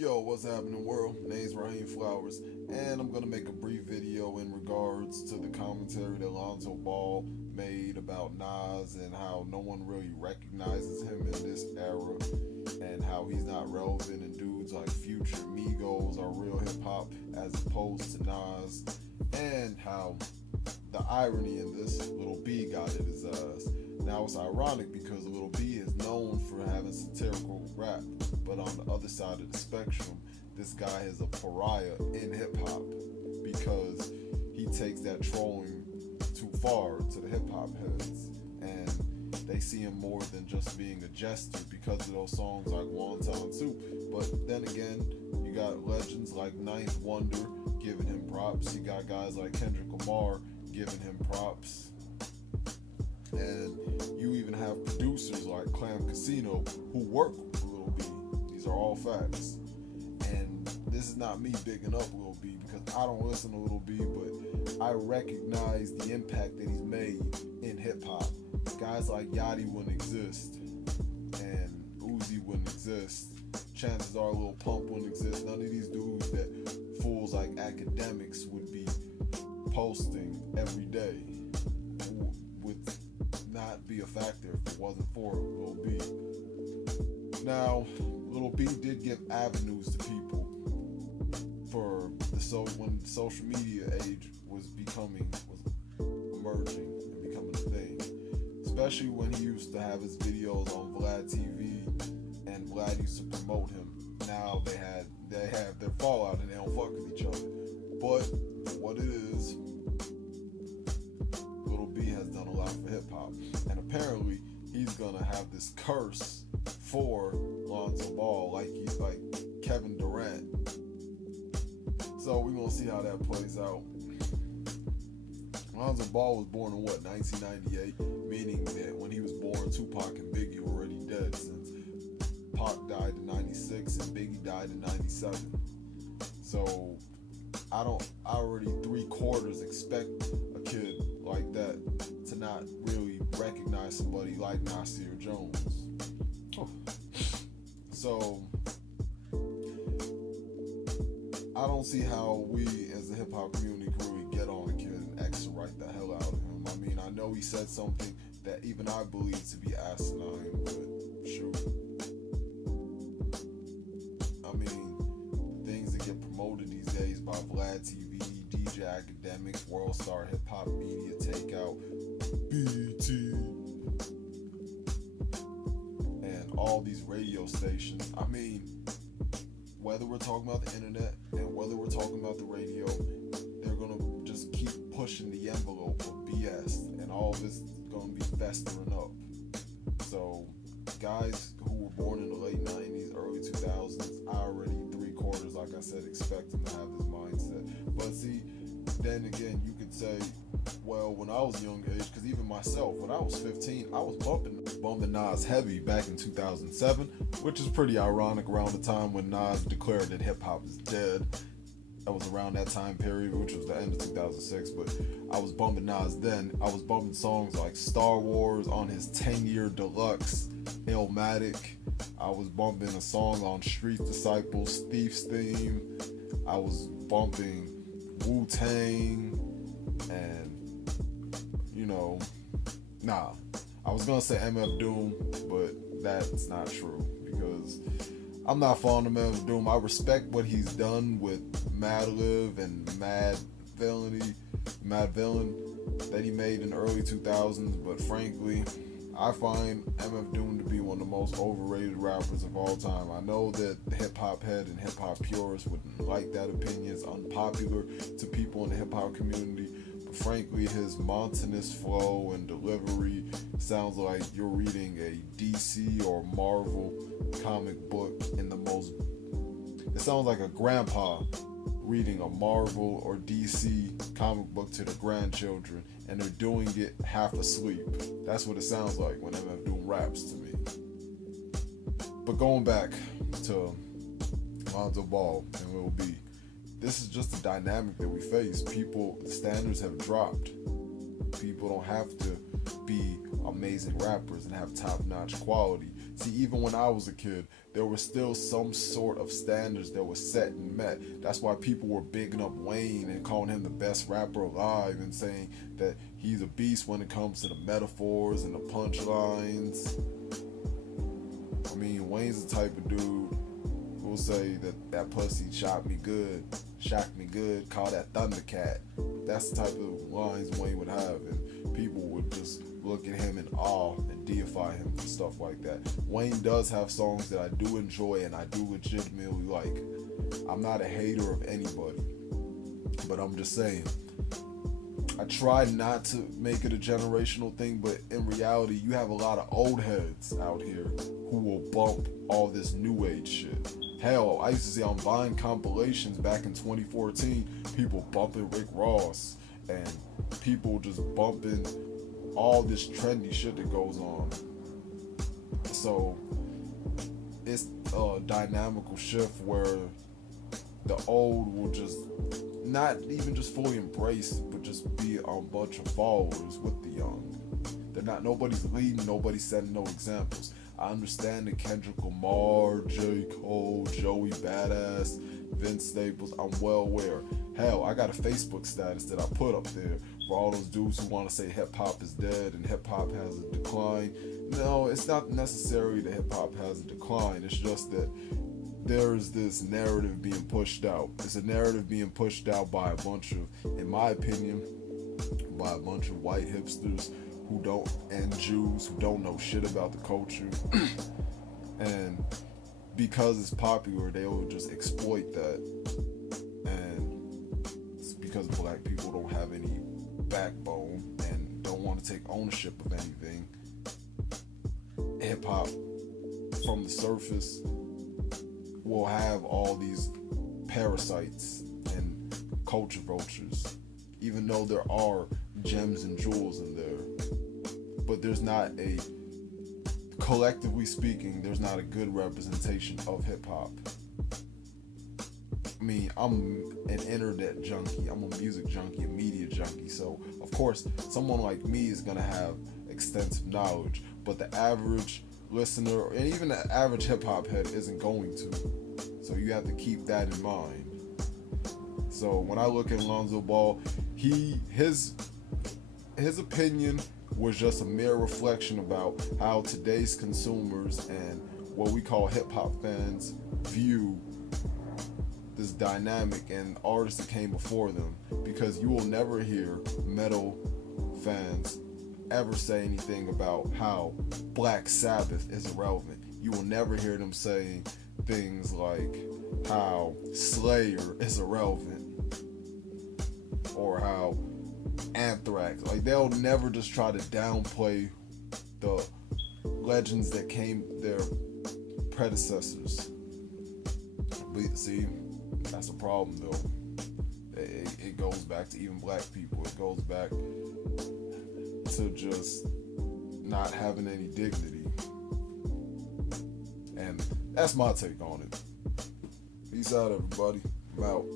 Yo, what's happening, world? My name's Raheem Flowers, and I'm gonna make a brief video in regards to the commentary that Lonzo Ball made about Nas and how no one really recognizes him in this era, and how he's not relevant, and dudes like Future, Migos are real hip hop as opposed to Nas, and how the irony in this, Lil B got it his ass. Now it's ironic because Lil B is known for having satirical rap, but on the other side of the spectrum, this guy is a pariah in hip hop because he takes that trolling too far to the hip hop heads, and they see him more than just being a jester because of those songs like Wonton Soup. But then again, you got legends like Ninth Wonder giving him props. You got guys like Kendrick Lamar giving him props. And you even have producers like Clam Casino who work with Lil B. These are all facts. And this is not me bigging up Lil B because I don't listen to Lil B, but I recognize the impact that he's made in hip hop. Guys like Yachty wouldn't exist, and Uzi wouldn't exist. Chances are Lil Pump wouldn't exist. None of these dudes that fools like academics would be posting every day would not be a factor if it wasn't for Lil B. Now, Lil B did give avenues to people for when the social media age was emerging and becoming a thing. Especially when he used to have his videos on Vlad TV, and Vlad used to promote him. Now they have their fallout and they don't fuck with each other. But what it is, Lil B has done a lot for hip hop, and apparently he's gonna have this curse for Lonzo Ball, like he's like Kevin Durant. So we're gonna see how that plays out. Lonzo Ball was born in 1998, meaning that when he was born, Tupac and Biggie were already dead, since Pac died in 96 and Biggie died in 97. So I already 3/4 expect a kid like that to not really recognize somebody like Nasir Jones. So I don't see how we as the hip hop community can really get on a kid and extradite the hell out of him. I mean, I know he said something that even I believe to be asinine, but shoot. I mean, the things that get promoted these days by Vlad TV, DJ Academics, World Star Hip Hop Media Takeout, BT, and all these radio stations. I mean, whether we're talking about the internet and whether we're talking about the radio, they're gonna just keep pushing the envelope of BS, and all this is gonna be festering up. So guys who were born in the late 90s, early 2000s, I already 3/4, like I said, expect them to have this mindset. But see, then again, you could say, well, when I was young age, because even myself, when I was 15, I was bumping Nas heavy back in 2007, which is pretty ironic around the time when Nas declared that hip hop is dead. That was around that time period, which was the end of 2006, but I was bumping Nas then. I was bumping songs like Star Wars on his 10-year deluxe, Illmatic. I was bumping a song on Street Disciples, Thief's Theme. I was bumping Wu-Tang, and I was gonna say MF Doom, but that's not true because I'm not fond of MF Doom. I respect what he's done with Madlib and Mad Villain that he made in the early 2000s, but frankly, I find MF Doom to be one of the most overrated rappers of all time. I know that the hip hop head and hip hop purists wouldn't like that opinion. It's unpopular to people in the hip hop community. But frankly, his monotonous flow and delivery sounds like you're reading a DC or Marvel comic book it sounds like a grandpa reading a Marvel or DC comic book to the grandchildren, and they're doing it half asleep. That's what it sounds like when MF Doom raps to me. But going back to Lonzo Ball and Lil B, this is just the dynamic that we face. The standards have dropped. People don't have to be amazing rappers and have top-notch quality See, even when I was a kid, there was still some sort of standards that were set and met. That's why people were bigging up Wayne and calling him the best rapper alive and saying that he's a beast when it comes to the metaphors and the punchlines. I mean, Wayne's the type of dude who'll say that pussy shocked me good, call that Thundercat. That's the type of lines Wayne would have, and people would just look at him in awe and deify him for stuff like that. Wayne does have songs that I do enjoy and I do legitimately like. I'm not a hater of anybody, but I'm just saying, I try not to make it a generational thing, but in reality, you have a lot of old heads out here who will bump all this new age shit. Hell, I used to see on Vine compilations back in 2014, people bumping Rick Ross and people just bumping all this trendy shit that goes on. So it's a dynamical shift where the old will just not even just fully embrace, but just be a bunch of followers with the young. Nobody's leading, nobody's setting no examples. I understand that Kendrick Lamar, J. Cole, Joey Badass, Vince Staples, I'm well aware. Hell, I got a Facebook status that I put up there for all those dudes who want to say hip-hop is dead and hip-hop has a decline. No, it's not necessary that hip-hop has a decline. It's just that there's this narrative being pushed out. It's a narrative being pushed out by a bunch of, in my opinion, by a bunch of white hipsters who don't, and Jews who don't know shit about the culture. And because it's popular, they will just exploit that. And it's because black people don't have any backbone and don't want to take ownership of anything. Hip hop, from the surface, will have all these parasites and culture vultures, even though there are gems and jewels in there. But there's not a, collectively speaking, there's not a good representation of hip hop. I mean, I'm an internet junkie, I'm a music junkie, a media junkie, so of course someone like me is gonna have extensive knowledge, but the average listener and even the average hip hop head isn't going to. So you have to keep that in mind. So when I look at Lonzo Ball, his opinion was just a mere reflection about how today's consumers and what we call hip-hop fans view this dynamic and artists that came before them, because you will never hear metal fans ever say anything about how Black Sabbath is irrelevant. You will never hear them saying things like how Slayer is irrelevant or how Anthrax, like they'll never just try to downplay the legends that came their predecessors. But see, that's a problem though. It goes back to even black people. It goes back to just not having any dignity. And that's my take on it. Peace out, everybody. I'm out.